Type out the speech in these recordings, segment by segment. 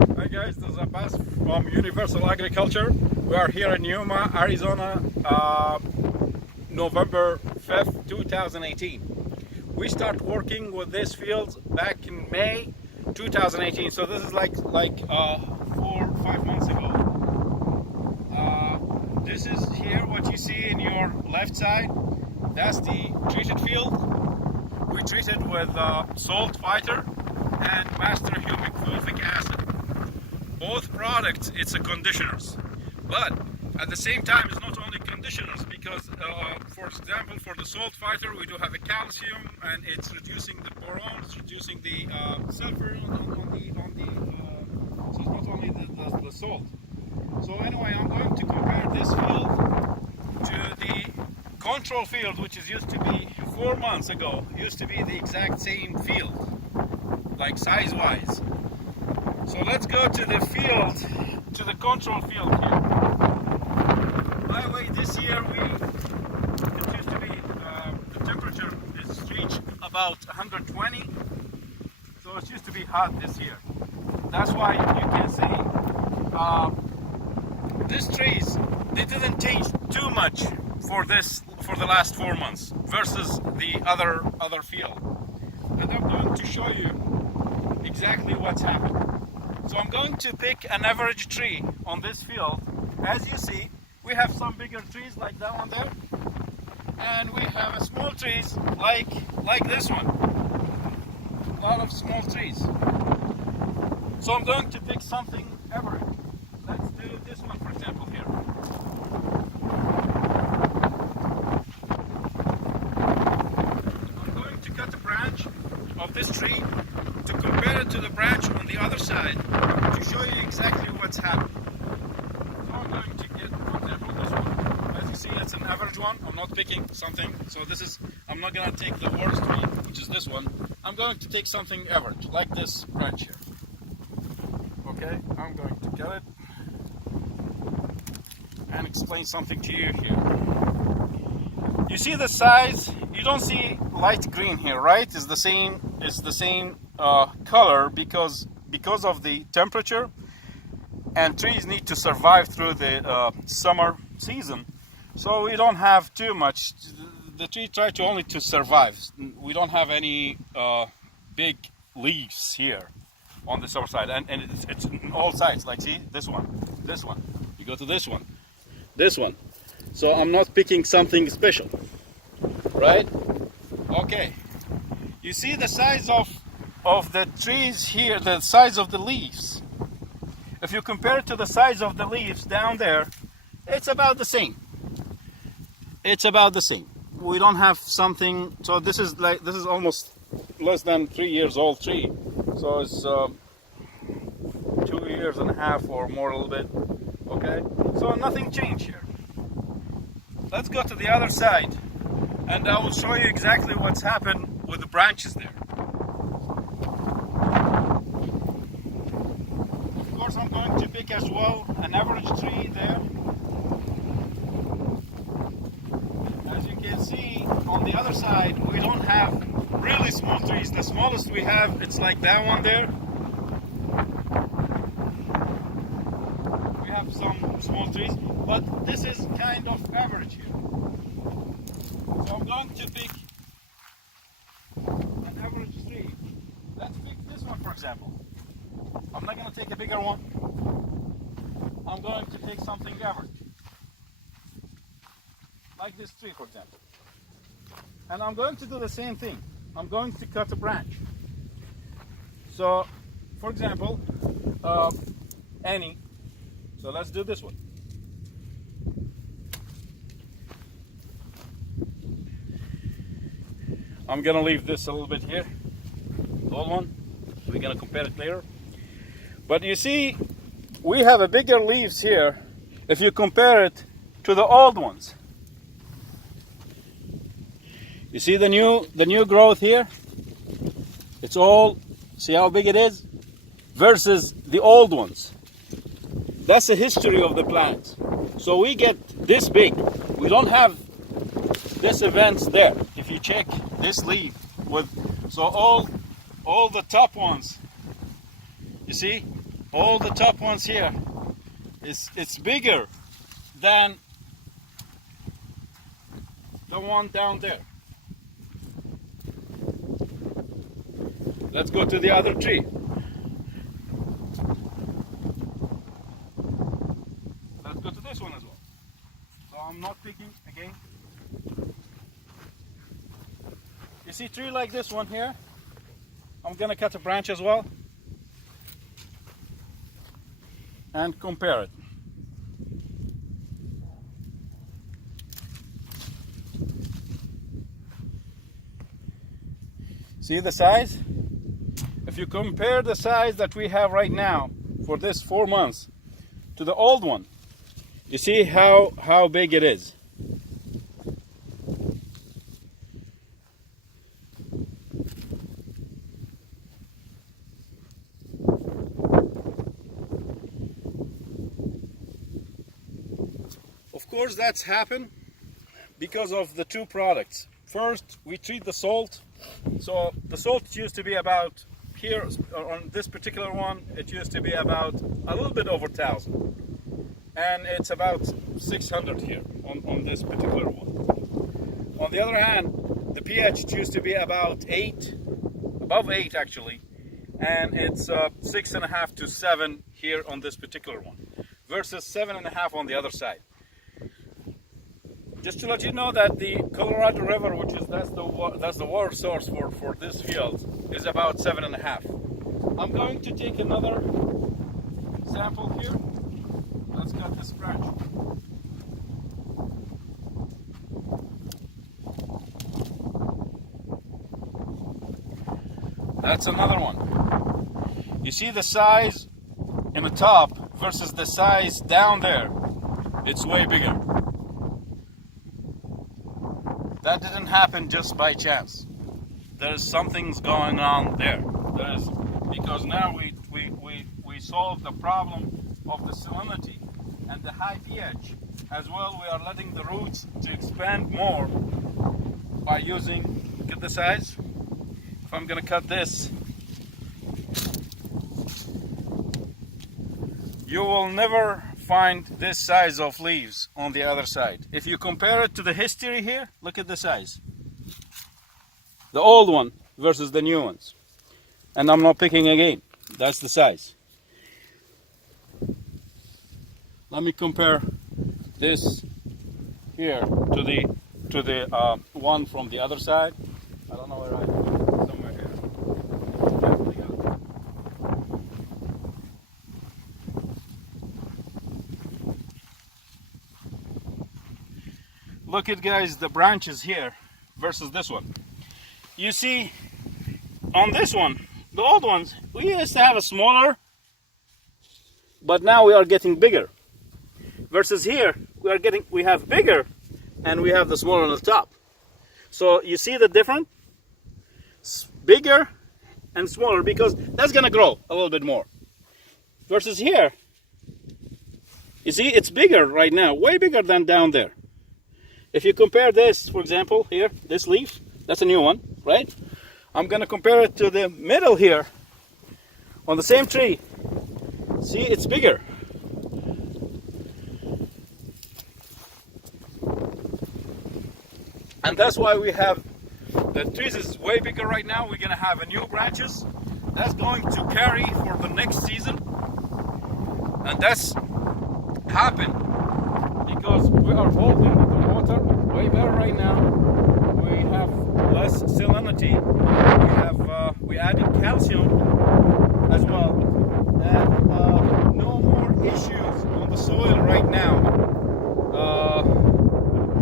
Hi guys, this is Abbas from Universal Agriculture. We are here in Yuma, Arizona, November 5th, 2018. We start working with this field back in May 2018, so this is like 4 or 5 months ago. This is here what you see in your left side. That's the treated field. We treated with salt fighter and master humic fulvic acid. Both products, it's a conditioners, but at the same time it's not only conditioners, because for example for the salt fighter we do have a calcium, and it's reducing the boron, it's reducing the sulfur so it's not only the salt. So anyway, I'm going to compare this field to the control field, which is used to be 4 months ago, used to be the exact same field, like size wise. So let's go to the field, to the control field here. By the way, this year it used to be, the temperature is reached about 120, so it used to be hot this year. That's why you can see these trees, they didn't change too much for the last 4 months versus the other field. And I'm going to show you exactly what's happened. So I'm going to pick an average tree on this field. As you see, we have some bigger trees like that one there, and we have a small trees like this one. A lot of small trees. So I'm going to pick something average. Let's do this one, for example, here. I'm going to cut a branch of this tree to compare it to the branch on the other side to show you exactly what's happened. So I'm going to get, for example, this one. As you see, it's an average one. I'm not picking something. So I'm not going to take the worst one, which is this one. I'm going to take something average, like this branch here. Okay, I'm going to cut it and explain something to you here. You see the size? You don't see light green here, right? It's the same color because of the temperature, and trees need to survive through the summer season. So we don't have too much. The tree try to only to survive. We don't have any big leaves here on the summer side, and it's on all sides. Like, see this one. You go to this one. So I'm not picking something special, right? Okay. You see the size of the trees here, the size of the leaves. If you compare it to the size of the leaves down there, it's about the same. We don't have something. So this is almost less than 3 years old tree. So it's 2 years and a half or more, a little bit. Okay, so nothing changed here. Let's go to the other side, and I will show you exactly what's happened with the branches there. Of course, I'm going to pick as well an average tree there. As you can see, on the other side, we don't have really small trees. The smallest we have, it's like that one there. We have some small trees, but this is kind of average here. So I'm going to pick an average tree. Let's pick this one, for example. I'm not going to take a bigger one. I'm going to take something average, like this tree, for example. And I'm going to do the same thing. I'm going to cut a branch. So, for example, any. So let's do this one. I'm gonna leave this a little bit here, the old one. We're gonna compare it later. But you see, we have a bigger leaves here if you compare it to the old ones. You see the new growth here? It's all, see how big it is? Versus the old ones. That's the history of the plant. So we get this big. We don't have this events there. If you check this leaf with, so all the top ones, you see, all the top ones here, it's bigger than the one down there. Let's go to the other tree. Let's go to this one as well. So I'm not picking again. You see a tree like this one here? I'm gonna cut a branch as well and compare it. See the size? If you compare the size that we have right now for this 4 months to the old one, you see how big it is. Of course, that's happened because of the two products. First, we treat the salt. So the salt used to be about, here on this particular one, it used to be about a little bit over 1,000. And it's about 600 here on this particular one. On the other hand, the pH used to be about 8, above 8 actually. And it's 6.5 to 7 here on this particular one, versus 7.5 on the other side. Just to let you know that the Colorado River, which is that's the water source for this field, is about 7.5. I'm going to take another sample here. Let's cut this branch. That's another one. You see the size in the top versus the size down there. It's way bigger. That didn't happen just by chance. There's something's going on there. Because now we solved the problem of the salinity and the high pH. As well, we are letting the roots to expand more by using, look at the size. If I'm gonna cut this, you will never find this size of leaves on the other side. If you compare it to the history here, look at the size. The old one versus the new ones. And I'm not picking again. That's the size. Let me compare this here to the one from the other side. I don't know where I am. Somewhere here. Look at, guys, the branches here versus this one. You see, on this one, the old ones, we used to have a smaller, but now we are getting bigger. Versus here, we have bigger, and we have the smaller on the top. So you see the difference? Bigger and smaller, because that's gonna grow a little bit more. Versus here, you see, it's bigger right now, way bigger than down there. If you compare this, for example, here, this leaf, that's a new one, right? I'm gonna compare it to the middle here, on the same tree. See, it's bigger. And that's why we have, the trees is way bigger right now. We're gonna have a new branches. That's going to carry for the next season. And that's happened because we are holding the water way better right now. We have less salinity. We added calcium as well, and no more issues on the soil right now,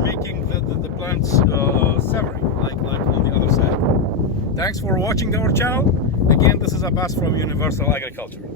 making the plants severing like on the other side. Thanks for watching our channel. Again, this is Abbas from Universal Agriculture.